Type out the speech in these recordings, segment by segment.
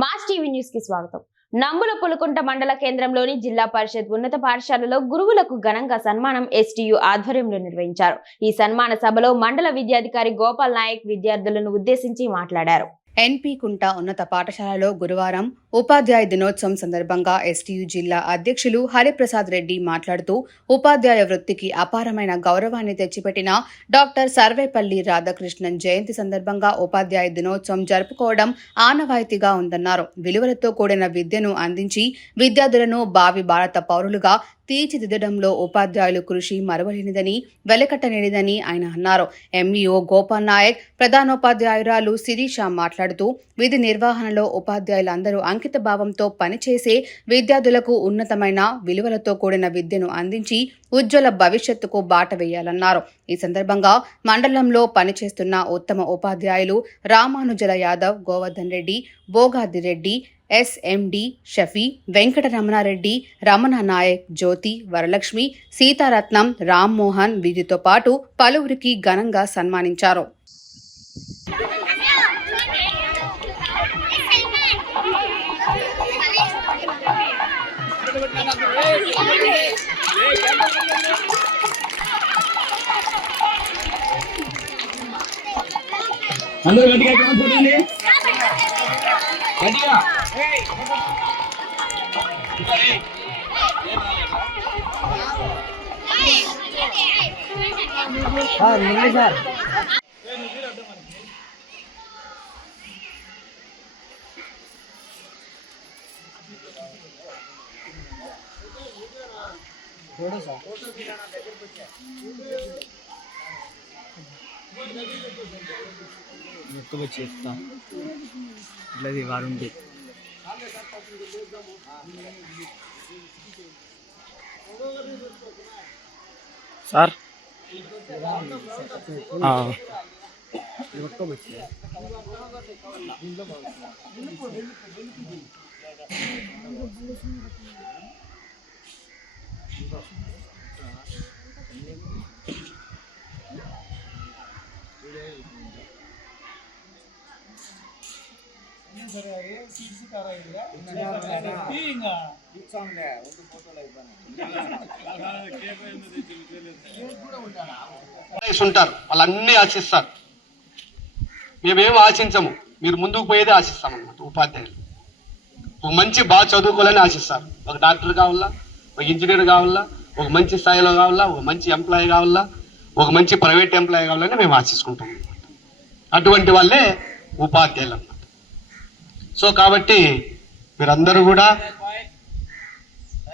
Mass TV న్యూస్కి స్వాగతం. నంబుల పులుకుంట మండల కేంద్రంలోని జిల్లా పరిషత్ ఉన్నత పాఠశాలలో గురువులకు ఘనంగా సన్మానం ఎస్టీయు ఆధ్వర్యంలో నిర్వహించారు. ఈ సన్మాన సభలో మండల విద్యాధికారి గోపాల్ నాయక్ విద్యార్థులను ఉద్దేశించి మాట్లాడారు. ఎన్పి కుంట ఉన్నత పాఠశాలలో గురువారం ఉపాధ్యాయ దినోత్సవం సందర్భంగా ఎస్టీయు జిల్లా అధ్యక్షులు హరిప్రసాద్ రెడ్డి మాట్లాడుతూ ఉపాధ్యాయ వృత్తికి అపారమైన గౌరవాన్ని తెచ్చిపెట్టిన డాక్టర్ సర్వేపల్లి రాధాకృష్ణన్ జయంతి సందర్భంగా ఉపాధ్యాయ దినోత్సవం జరుపుకోవడం ఆనవాయితీగా ఉందన్నారు. విలువలతో కూడిన విద్యను అందించి విద్యార్థులను భావి భారత పౌరులుగా తీర్చిదిద్దడంలో ఉపాధ్యాయులు కృషి మరవలేనిదని వెలకట్టలేనిదని ఆయన అన్నారు. ఎంఈఓ గోపాల్ నాయక్ ప్రధానోపాధ్యాయురాలు శిరీష మాట్లాడుతూ విధి నిర్వహణలో ఉపాధ్యాయులందరూ అంకిత భావంతో పనిచేసే విద్యార్థులకు ఉన్నతమైన విలువలతో కూడిన విద్యను అందించి ఉజ్వల భవిష్యత్తుకు బాట వేయాలన్నారు. ఈ సందర్భంగా మండలంలో పనిచేస్తున్న ఉత్తమ ఉపాధ్యాయులు రామానుజల యాదవ్ గోవర్ధన్ రెడ్డి భోగాది రెడ్డి ఎస్ఎండి షఫీ వెంకటరమణారెడ్డి రమణ నాయక్ జ్యోతి వరలక్ష్మి సీతారత్నం రామ్మోహన్ వీరితో పాటు పలువురికి ఘనంగా సన్మానించారు. అందరూ గట్టిగా సార్ చూడు సార్. కొట్టండి గట్టిగా ఎక్కువ చేస్తాం. ఇట్లా వారుంది సార్? చేసి ఉంటారు. వాళ్ళన్నీ ఆశిస్తారు. మేమేం ఆశించము. మీరు ముందుకు పోయేదే ఆశిస్తాం అన్నమాట ఉపాధ్యాయులు. ఒక మంచి బాగా చదువుకోవాలని ఆశిస్తారు. ఒక డాక్టర్ కావాలా? ఒక ఇంజనీర్ కావాలా? ఒక మంచి స్థాయిలో కావాలా? ఒక మంచి ఎంప్లాయీ కావాలా? ఒక మంచి ప్రైవేట్ ఎంప్లాయీ కావాలని మేము ఆశిస్తుంటాం అటువంటి వాళ్ళే ఉపాధ్యాయులు అన్నమాట. సో కాబట్టి మీరందరూ కూడా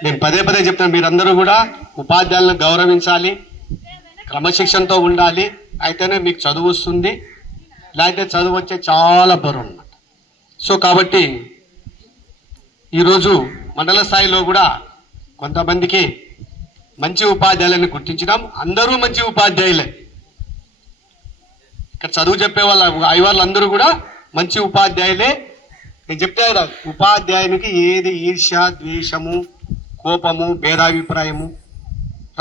నేను పదే పదే చెప్తాను మీరందరూ కూడా ఉపాధ్యాయులను గౌరవించాలి క్రమశిక్షణతో ఉండాలి. అయితేనే మీకు చదువు వస్తుంది లేకపోతే చదువు వచ్చే చాలా బరువు అన్నమాట. సో కాబట్టి ఈరోజు మండల స్థాయిలో కూడా కొంతమందికి మంచి ఉపాధ్యాయులను గుర్తించినాం. అందరూ మంచి ఉపాధ్యాయులే. ఇక్కడ చదువు చెప్పే వాళ్ళ అయ్యవాళ్ళు అందరూ కూడా మంచి ఉపాధ్యాయులే. నేను చెప్తే కదా ఉపాధ్యాయునికి ఏది ఈర్ష్య ద్వేషము కోపము భేదాభిప్రాయము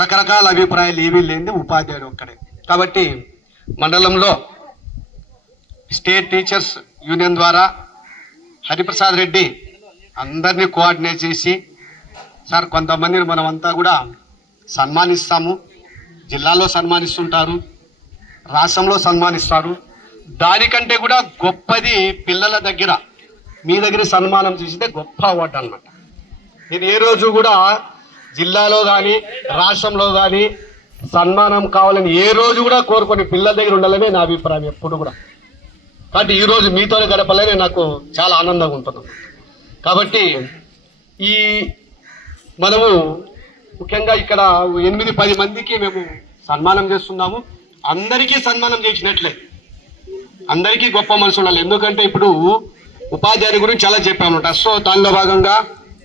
రకరకాల అభిప్రాయాలు ఏమీ లేని ఉపాధ్యాయుడు ఒక్కడే. కాబట్టి మండలంలో స్టేట్ టీచర్స్ యూనియన్ ద్వారా హరిప్రసాద్ రెడ్డి అందరినీ కోఆర్డినేట్ చేసి సార్ కొంతమందిని మనమంతా కూడా సన్మానిస్తాము. జిల్లాలో సన్మానిస్తుంటారు రాష్ట్రంలో సన్మానిస్తారు. దానికంటే కూడా గొప్పది పిల్లల దగ్గర మీ దగ్గర సన్మానం చేసితే గొప్ప అవార్డు అనమాట నేను ఏ రోజు కూడా జిల్లాలో కానీ రాష్ట్రంలో కానీ సన్మానం కావాలని ఏ రోజు కూడా కోరుకొని పిల్లల దగ్గర ఉండాలనే నా అభిప్రాయం ఎప్పుడు కూడా. కాబట్టి ఈరోజు మీతోనే గడపాలని నాకు చాలా ఆనందంగా ఉంటుంది. కాబట్టి ఈ మనము ముఖ్యంగా ఇక్కడ ఎనిమిది పది మందికి మేము సన్మానం చేస్తున్నాము. అందరికీ సన్మానం చేసినట్లే. అందరికీ గొప్ప మనసు ఉండాలి. ఎందుకంటే ఇప్పుడు ఉపాధ్యాయుని గురించి చాలా చెప్పామన్నమాట. సో దానిలో భాగంగా